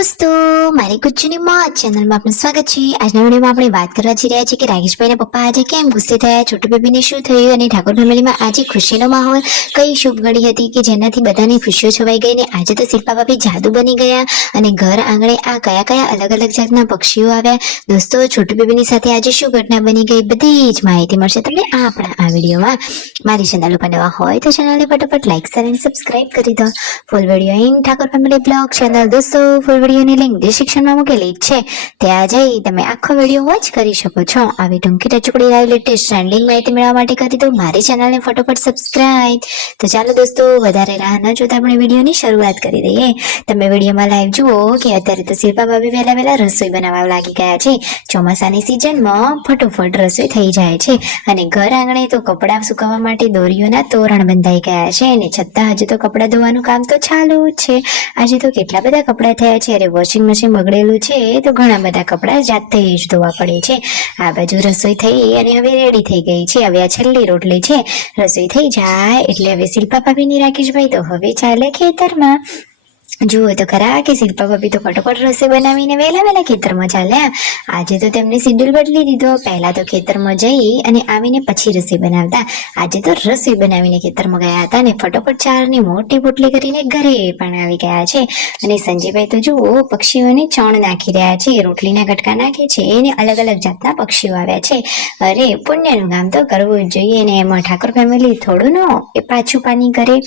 दोस्तों मारी गुज्जूनी मौज चैनल में आपનું સ્વાગત છે। આજના વિડિયોમાં આપણે વાત કરવા જઈ રહ્યા છીએ કે રાકેશભાઈના પપ્પા આજે કેમ ગુસ્સે થયા, છોટુ બેબીને શું થયું અને ઠાકોર ફેમિલીમાં આજે ખુશીનો માહોલ કઈ શુભ ઘડી હતી કે જેનાથી બધાની ખુશીઓ છવાઈ ગઈ ને આજે તો શિલ્પા ભાભી જાદુ બની ગયા અને ઘર આંગણે આ કયા કયા અલગ અલગ જાતના પક્ષીઓ આવ્યા। દોસ્તો છોટુ બેબીની સાથે આજે શું ઘટના બની ગઈ બધી જ માહિતી મળશે તમને આપણા આ વિડિયોમાં। મારી ચેનલ ઉપર નવા હોય તો ચેનલને ફટાફટ લાઈક શેર અને સબસ્ક્રાઇબ કરી દો। Full video in Thakor family blog channel દોસ્તો ફૂલ વિડિયોની લિંક ડિસ્ક્રિપ્શનમાં મૂકેલી છે, ત્યાં જઈ તમે આખો વિડિયો વોચ કરી શકો છો। આવી ટૂંકી ટચુકડી લાઈવ લેટેસ્ટ ટ્રેન્ડિંગ માહિતી મેળવવા માટે કરી દો મારી ચેનલને ફટાફટ સબસ્ક્રાઇબ। તો ચાલો દોસ્તો વધારે રાહ ન જોતા આપણે વિડિયોની શરૂઆત કરી દઈએ। તમે વિડિયોમાં લાઈવ જુઓ કે અત્યારે તો શિલ્પા ભાભી વહેલા રસોઈ બનાવવા લાગી ગયા છે। ચોમાસાની સિઝનમાં ફટોફટ રસોઈ થઈ જાય છે અને ઘર આંગણે તો કપડાં સુકાવવા માટે દોરીઓના તોરણ બંધાઈ ગયા છે અને છતાં હજુ તો કપડાં ધોવાનું કામ તો ચાલુ જ છે। આજે તો કેટલા બધા કપડાં થયા છે, અરે વોશિંગ મશીન બગડેલું છે તો ઘણા બધા કપડાં જાતે જ ધોવા પડે છે। આ બાજુ રસોઈ થઈ અને હવે રેડી થઈ ગઈ છે। હવે આ છેલ્લી રોટલી છે, રસોઈ થઈ જાય એટલે હવે શિલ્પા ભાભીની રાકેશભાઈ તો હવે ચાલે ખેતરમાં। જુઓ તો ખરા કે શિલ્પા ભાભી તો ફટોફટ રસોઈ બનાવીને વહેલા ખેતરમાં ચાલ્યા। આજે તો તેમને શેડ્યુલ બદલી દીધો, પહેલા તો ખેતરમાં જઈ અને આવીને પછી રસોઈ બનાવતા, આજે તો રસોઈ બનાવીને ખેતરમાં ગયા હતા અને ફટોફટ ચારની મોટી પોટલી કરીને ઘરે પણ આવી ગયા છે। અને સંજયભાઈ તો જુઓ પક્ષીઓને ચણ નાખી રહ્યા છે, રોટલીના કટકા નાખે છે અને અલગ અલગ જાતના પક્ષીઓ આવ્યા છે। અરે પુણ્યનું કામ તો કરવું જ જોઈએ ને એમાં ઠાકોર ફેમિલી થોડું એ પાછું પાની કરે।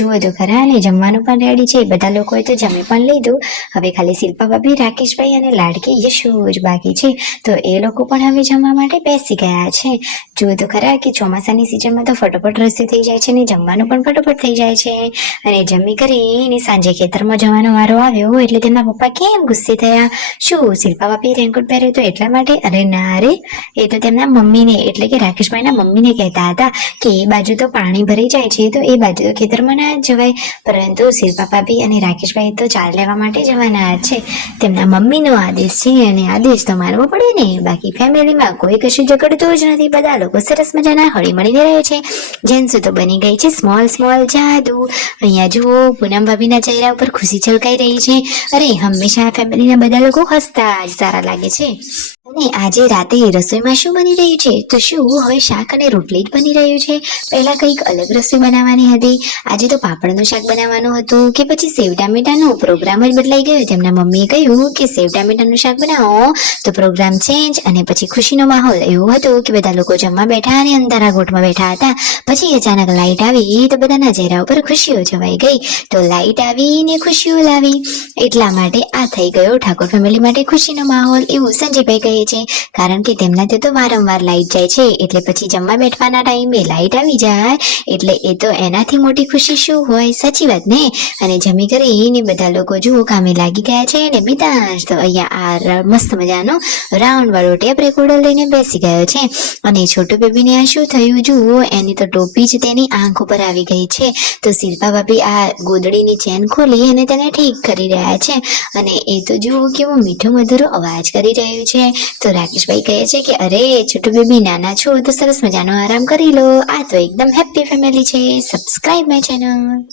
જુઓ તો ખરા ને જમવાનું પણ રેડી છે, બધા લોકો તો જમી પણ લીધું, હવે ખાલી શિલ્પા ભાભી, રાકેશભાઈ અને લાડકી યશુ જ બાકી છે, તો એ લોકો પણ હવે જમવા માટે બેસી ગયા છે। જુઓ તો ખરા કે ચોમાસાની સિઝનમાં તો ફટોફટ રસોઈ થઈ જાય છે ને જમવાનું પણ ફટોફટ થઈ જાય છે। અને જમી કરીને સાંજે ખેતરમાં જવાનો વારો આવ્યો એટલે તેમના પપ્પા કેમ ગુસ્સે થયા? શું શિલ્પા ભાભી રેનકોટ પહેર્યો તો એટલા માટે? અરે ના રે, એ તો તેમના મમ્મીને એટલે કે રાકેશભાઈના મમ્મીને કહેતા હતા કે એ બાજુ તો પાણી ભરાઈ જાય છે તો એ બાજુ તો ખેતરમાં ના જવાય, પરંતુ શિલ્પા ભાભી અને રાકેશભાઈ તો ચાર લેવા માટે જવાના છે, તેમના મમ્મીનો આદેશ છે અને આદેશ તો માનવો પડે ને। બાકી ફેમિલીમાં કોઈ કશું ઝઘડતું જ નથી, બધા લોકો સરસ મજાના હળી મળીને રહે છે। જેન્સુ તો બની ગઈ છે સ્મોલ જાદુ। અહીંયા જુઓ પૂનમ ભાભીના ચહેરા ઉપર ખુશી છલકાઈ રહી છે। અરે હંમેશા ફેમિલીના બધા લોકો હસતા જ સારા લાગે છે। અને આજે રાતે રસોઈમાં શું બની રહ્યું છે? તો શું હવે શાક અને રોટલી જ બની રહ્યું છે? પહેલા કંઈક અલગ રસોઈ બનાવવાની હતી, આજે તો પાપડનું શાક બનાવવાનું હતું કે પછી સેવ ટામેટાનો પ્રોગ્રામ જ બદલાઈ ગયો? તેમના મમ્મીએ કહ્યું કે સેવ ટામેટાનું શાક બનાવો તો પ્રોગ્રામ ચેન્જ અને પછી ખુશીનો માહોલ એવો હતો કે બધા લોકો જમવા બેઠા અને અંધારા ગોઠમાં બેઠા હતા। પછી અચાનક લાઈટ આવી તો બધાના ચહેરા ઉપર ખુશીઓ છવાઈ ગઈ, તો લાઈટ આવીને ખુશીઓ લાવી, એટલા માટે આ થઈ ગયો ઠાકોર ફેમિલી માટે ખુશીનો માહોલ એવું સંજયભાઈ કહે છે। કારણ કે તેમના તે તો વારંવાર લાઈટ જાય છે એટલે પછી જમવા બેઠવાના ટાઈમે લાઈટ આવી જાય એટલે એ તો એનાથી મોટી ખુશી શું હોય? સાચી વાત ને? અને જમી કરીને બધા લોકો જુઓ કામે લાગી ગયા છે ને મિતાંશ તો અહીંયા આ મસ્ત મજાનો રાઉન્ડ વાળો ટેપ રેકોર્ડર લઈને બેસી ગયો છે। અને છોટુ બેબીને આ શું થયું? જુઓ એની તો ટોપી જ તેની આંખ ઉપર આવી ગઈ છે, તો શિલ્પા ભાભી આ ગોદડીની ચેન ખોલી અને તેને ઠીક કરી રહ્યા છે અને એ તો જુઓ કેવો મીઠો મધુરો અવાજ કરી રહ્યું છે। તો રાકેશભાઈ કહે છે કે અરે છોટુ બેબી નાના છો તો સરસ મજાનો આરામ કરી લો, આ તો એકદમ હેપી ફેમિલી છે। Subscribe my channel.